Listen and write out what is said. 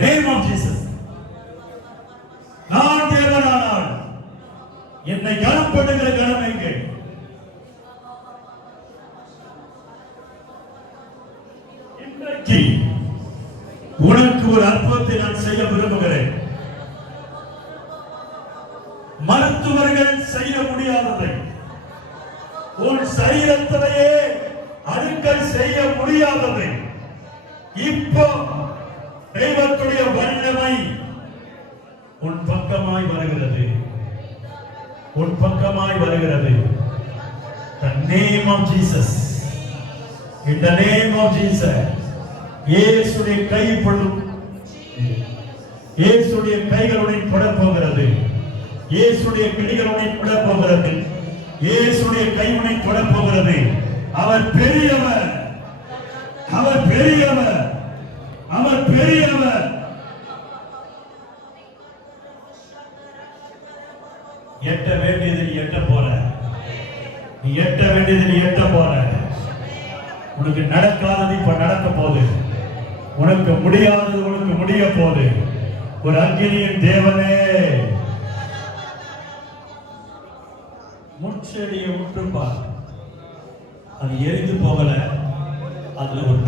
name of Jesus. நான் தேவனானால் என்னை கனப்படுகிற கனம் எங்கே? இன்றைக்கு உனக்கு ஒரு அற்புதத்தை நான் செய்ய விரும்புகிறேன். மருத்துவர்கள் செய்ய முடியாததை உன் சரீரத்திலேயே அணுக்கள் செய்ய முடியாததை இப்போ தெய்வத்துடைய வல்லமை உன் பக்கமாய் வருகிறது, உன் பக்கமாய் வருகிறது. The name of Jesus, in the name of Jesus. இயேசுடைய கை பொழுது இயேசுடைய கைகளுடைய தொடப்போகிறது, இயேசுடைய கிளிகளுடைய தொடப்போகிறது, இயேசுடைய கையுனை தொடப்போகிறது. அவர் பெரியவர், அவர் பெரியவர், அவர் பெரியவர். எட்ட வேண்டியது நீ எட்ட போற, நீ எட்ட வேண்டியது நீ எட்ட போற. உனக்கு நடக்காதது இப்ப நடக்க போகுது, உனக்கு முடியாதது உனக்கு முடிய போகுது. ஒரு அக்கினியின் தேவனே, முட்செடியை உற்றுப்பார், அது எரிந்து போகல, அதுல ஒரு